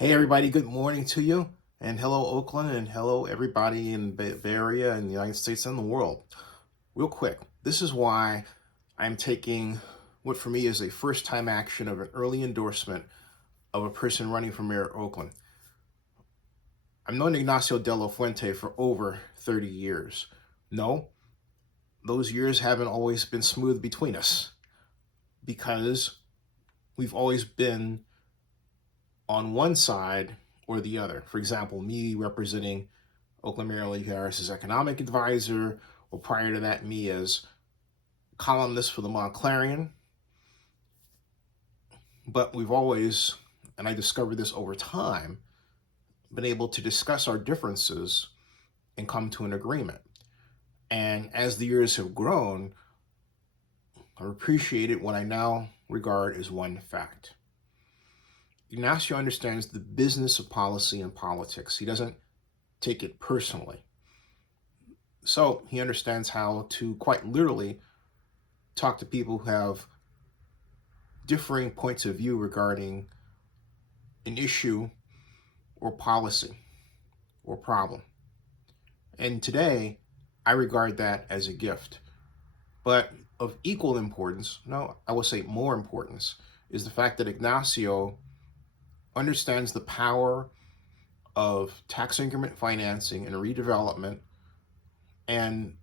Hey everybody, good morning to you, and hello Oakland, and hello everybody in the Bay Area and the United States and the world. Real quick, this is why I'm taking what for me is a first-time action of an early endorsement of a person running for mayor of Oakland. I've known Ignacio de la Fuente for over 30 years. No, those years haven't always been smooth between us because we've always been on one side or the other. For example, me representing Oakland Mayor Lee Harris's economic advisor, or prior to that, me as columnist for the Clarion. But we've always, and I discovered this over time, been able to discuss our differences and come to an agreement. And as the years have grown, I've appreciated what I now regard as one fact. Ignacio understands the business of policy and politics. He doesn't take it personally. So he understands how to quite literally talk to people who have differing points of view regarding an issue or policy or problem. And today, I regard that as a gift. But of equal importance, no, I will say more importance, is the fact that Ignacio understands the power of tax increment financing and redevelopment, and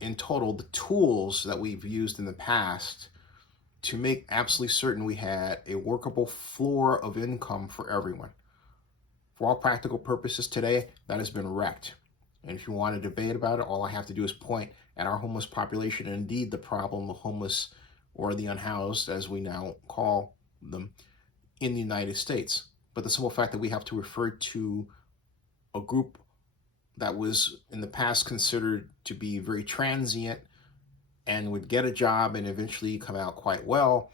in total, the tools that we've used in the past to make absolutely certain we had a workable floor of income for everyone. For all practical purposes today, that has been wrecked. And if you want to debate about it, all I have to do is point at our homeless population and indeed the problem of homeless, or the unhoused, as we now call them, in the United States. But the simple fact that we have to refer to a group that was in the past considered to be very transient and would get a job and eventually come out quite well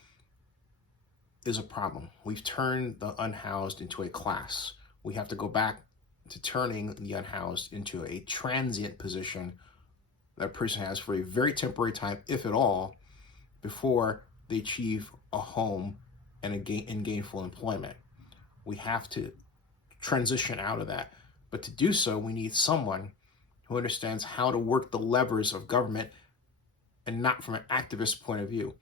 is a problem. We've turned the unhoused into a class. We have to go back to turning the unhoused into a transient position that a person has for a very temporary time, if at all, before they achieve a home and gainful employment. We have to transition out of that. But to do so, we need someone who understands how to work the levers of government and not from an activist point of view.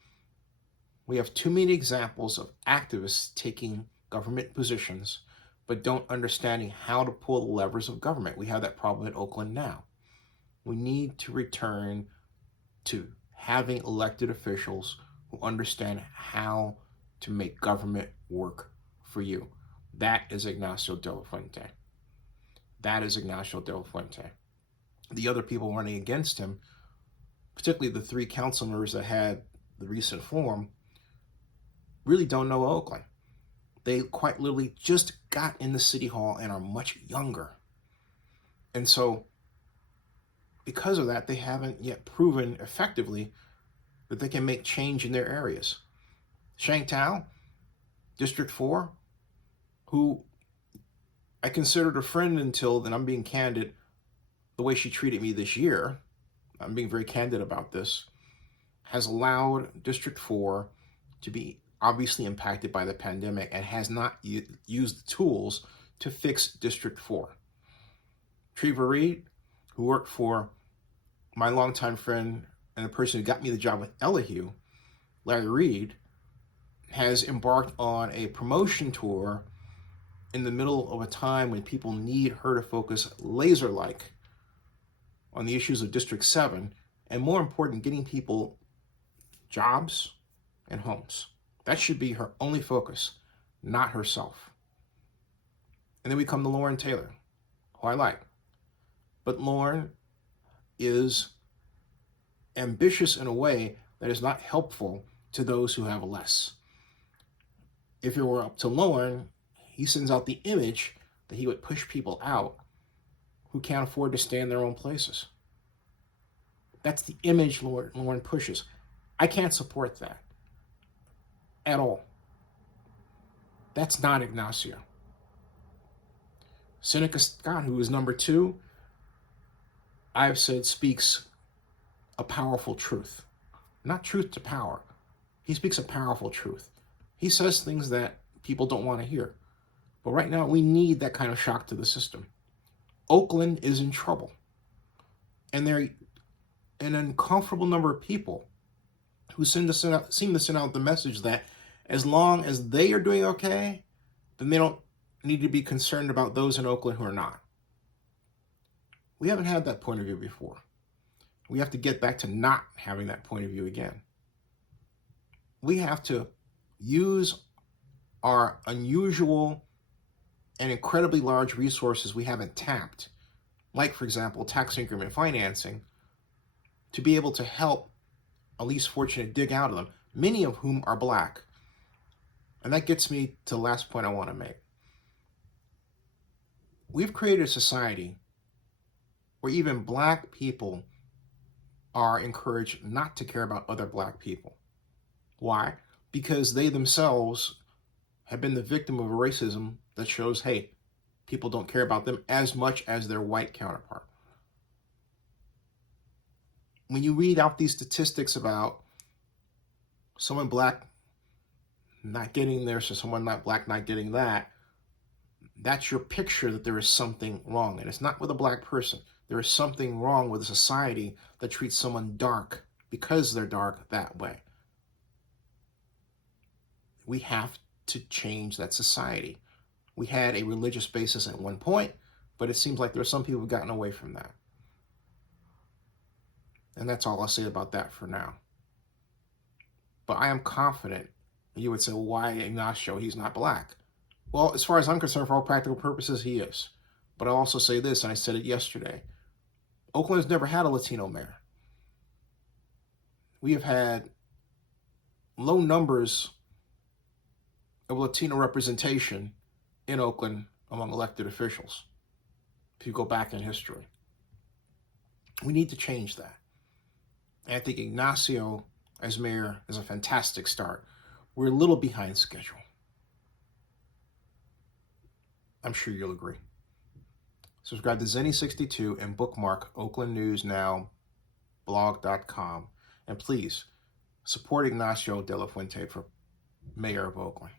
We have too many examples of activists taking government positions but don't understanding how to pull the levers of government. We have that problem in Oakland now. We need to return to having elected officials who understand how to make government work for you. That is Ignacio de la Fuente. That is Ignacio de la Fuente. The other people running against him, particularly the three council members that had the recent forum, really don't know Oakland. They quite literally just got in the city hall and are much younger. And so, because of that, they haven't yet proven effectively that they can make change in their areas. Shang Tao, District 4, who I considered a friend until then, I'm being candid, the way she treated me this year, I'm being very candid about this, has allowed District 4 to be obviously impacted by the pandemic and has not used the tools to fix District 4. Treva Reed, who worked for my longtime friend and the person who got me the job with Elihu, Larry Reed, has embarked on a promotion tour in the middle of a time when people need her to focus laser-like on the issues of District 7, and more important, getting people jobs and homes. That should be her only focus, not herself. And then we come to Lauren Taylor, who I like. But Lauren is ambitious in a way that is not helpful to those who have less. If it were up to Lauren, he sends out the image that he would push people out who can't afford to stay in their own places. That's the image Lauren pushes. I can't support that at all. That's not Ignacio. Seneca Scott, who is number 2, I've said speaks a powerful truth. Not truth to power. He speaks a powerful truth. He says things that people don't want to hear. But right now, we need that kind of shock to the system. Oakland is in trouble. And there are an uncomfortable number of people who seem to send out the message that as long as they are doing okay, then they don't need to be concerned about those in Oakland who are not. We haven't had that point of view before. We have to get back to not having that point of view again. We have to use our unusual and incredibly large resources we haven't tapped, like, for example, tax increment financing, to be able to help at least fortunate dig out of them, many of whom are Black. And that gets me to the last point I want to make. We've created a society where even Black people are encouraged not to care about other Black people. Why? Because they themselves have been the victim of a racism that shows, hey, people don't care about them as much as their white counterpart. When you read out these statistics about someone Black not getting this, so someone not Black not getting that, that's your picture that there is something wrong. And it's not with a Black person. There is something wrong with a society that treats someone dark because they're dark that way. We have to change that society. We had a religious basis at one point, but it seems like there are some people who've gotten away from that. And that's all I'll say about that for now. But I am confident. You would say, well, why Ignacio? He's not Black. Well, as far as I'm concerned, for all practical purposes, he is. But I'll also say this, and I said it yesterday. Oakland has never had a Latino mayor. We have had low numbers of Latino representation in Oakland among elected officials, if you go back in history. We need to change that. And I think Ignacio as mayor is a fantastic start. We're a little behind schedule. I'm sure you'll agree. Subscribe to Zennie62 and bookmark oaklandnewsnowblog.com. And please support Ignacio de la Fuente for mayor of Oakland.